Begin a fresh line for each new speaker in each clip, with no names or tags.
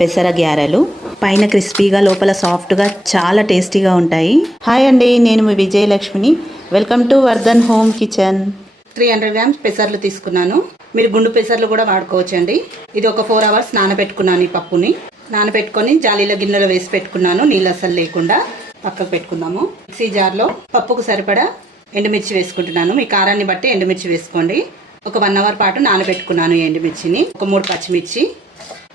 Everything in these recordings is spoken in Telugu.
పెసర గ్యారెలు. పైన క్రిస్పీగా లోపల సాఫ్ట్గా చాలా టేస్టీగా ఉంటాయి. హాయ్ అండి నేను మీ విజయలక్ష్మిని. Welcome to Vardhan home kitchen. Three hundred grams పెసర్లు తీసుకున్నాను. మీరు గుండు పెసర్లు కూడా వాడుకోవచ్చండి. ఇది ఒక ఫోర్ అవర్స్ నానబెట్టుకున్నాను ఈ పప్పుని. నానబెట్టుకొని జాలీలో గిన్నెలో వేసి పెట్టుకున్నాను నీళ్ళు అసలు లేకుండా పక్కకు పెట్టుకుందాము. మిక్సీ జార్లో పప్పుకు సరిపడా ఎండుమిర్చి వేసుకుంటున్నాను. మీ కారాన్ని బట్టి ఎండుమిర్చి వేసుకోండి. ఒక వన్ అవర్ పాటు నానబెట్టుకున్నాను ఎండుమిర్చిని. ఒక మూడు పచ్చిమిర్చి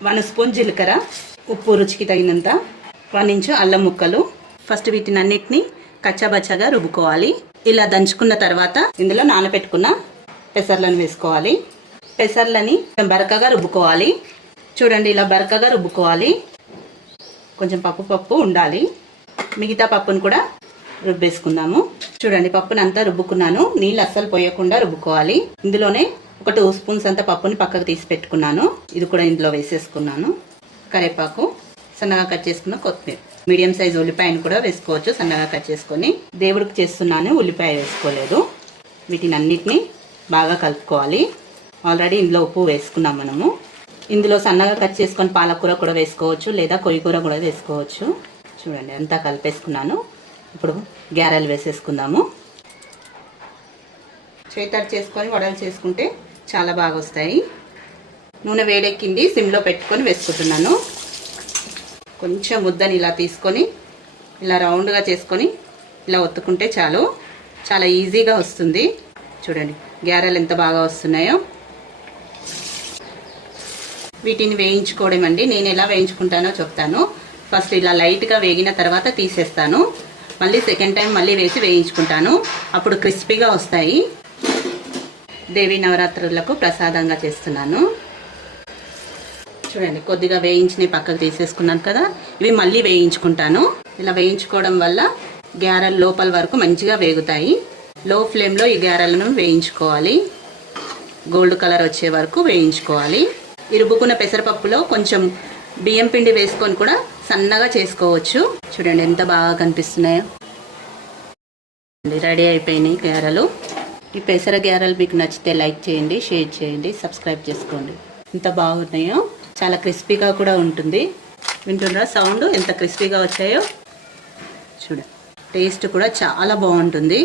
వన్ స్పూన్ జీలకర్ర. ఉప్పు రుచికి తగినంత. వన్ ఇంచు అల్లం ముక్కలు. ఫస్ట్ వీటిని అన్నిటిని కచ్చాబచ్చాగా రుబ్బుకోవాలి. ఇలా దంచుకున్న తర్వాత ఇందులో నానబెట్టుకున్న పెసర్లను వేసుకోవాలి. పెసర్లని బరకగా రుబ్బుకోవాలి. చూడండి ఇలా బరకగా రుబ్బుకోవాలి. కొంచెం పప్పు పప్పు ఉండాలి. మిగతా పప్పును కూడా రుబ్బేసుకుందాము. చూడండి పప్పుని అంతా రుబ్బుకున్నాను. నీళ్ళు అస్సలు పోయకుండా రుబ్బుకోవాలి. ఇందులోనే ఒక టూ స్పూన్స్ అంత పప్పుని పక్కకు తీసి పెట్టుకున్నాను. ఇది కూడా ఇందులో వేసేసుకున్నాను. కరివేపాకు సన్నగా కట్ చేసుకున్న కొత్తిమీర. మీడియం సైజ్ ఉల్లిపాయను కూడా వేసుకోవచ్చు సన్నగా కట్ చేసుకొని. దేవుడికి చేస్తున్నాను ఉల్లిపాయ వేసుకోలేదు. వీటిని అన్నిటిని బాగా కలుపుకోవాలి. ఆల్రెడీ ఇందులో ఉప్పు వేసుకున్నాం మనము. ఇందులో సన్నగా కట్ చేసుకొని పాలకూర కూడా వేసుకోవచ్చు లేదా కొయ్యకూర కూడా వేసుకోవచ్చు. చూడండి అంతా కలిపేసుకున్నాను. ఇప్పుడు గ్యారెలు వేసేసుకుందాము. చేతడు చేసుకొని వడలు చేసుకుంటే చాలా బాగా వస్తాయి నూనె వేడెక్కింది సిమ్లో పెట్టుకొని వేసుకుంటున్నాను. కొంచెం ముద్దని ఇలా తీసుకొని ఇలా రౌండ్గా చేసుకొని ఇలా ఒత్తుకుంటే చాలు. చాలా ఈజీగా వస్తుంది. చూడండి గ్యారెలు ఎంత బాగా వస్తున్నాయో. వీటిని వేయించుకోవడం అండి. నేను ఎలా వేయించుకుంటానో చెప్తాను. ఫస్ట్ ఇలా లైట్గా వేగిన తర్వాత తీసేస్తాను. మళ్ళీ సెకండ్ టైం మళ్ళీ వేసి వేయించుకుంటాను. అప్పుడు క్రిస్పీగా వస్తాయి. దేవీ నవరాత్రులకు ప్రసాదంగా చేస్తున్నాను. చూడండి కొద్దిగా వేయించినవి పక్కకు తీసేసుకున్నాను కదా ఇవి మళ్ళీ వేయించుకుంటాను. ఇలా వేయించుకోవడం వల్ల గ్యారెలు లోపల వరకు మంచిగా వేగుతాయి. లో ఫ్లేమ్లో ఈ గ్యారెలను వేయించుకోవాలి. గోల్డ్ కలర్ వచ్చే వరకు వేయించుకోవాలి. ఇరుబుకున్న పెసరపప్పులో కొంచెం బియ్యం పిండి వేసుకొని కూడా సన్నగా చేసుకోవచ్చు. చూడండి ఎంత బాగా కనిపిస్తున్నాయో. రెడీ అయిపోయినాయి గ్యారెలు. ఈ పెసర గ్యారెలు మీకు నచ్చితే లైక్ చేయండి షేర్ చేయండి సబ్స్క్రైబ్ చేసుకోండి. ఎంత బాగున్నాయో చాలా క్రిస్పీగా కూడా ఉంటుంది. వింటున్నారా సౌండ్? ఎంత క్రిస్పీగా వచ్చాయో? చూడ టేస్ట్ కూడా చాలా బాగుంటుంది.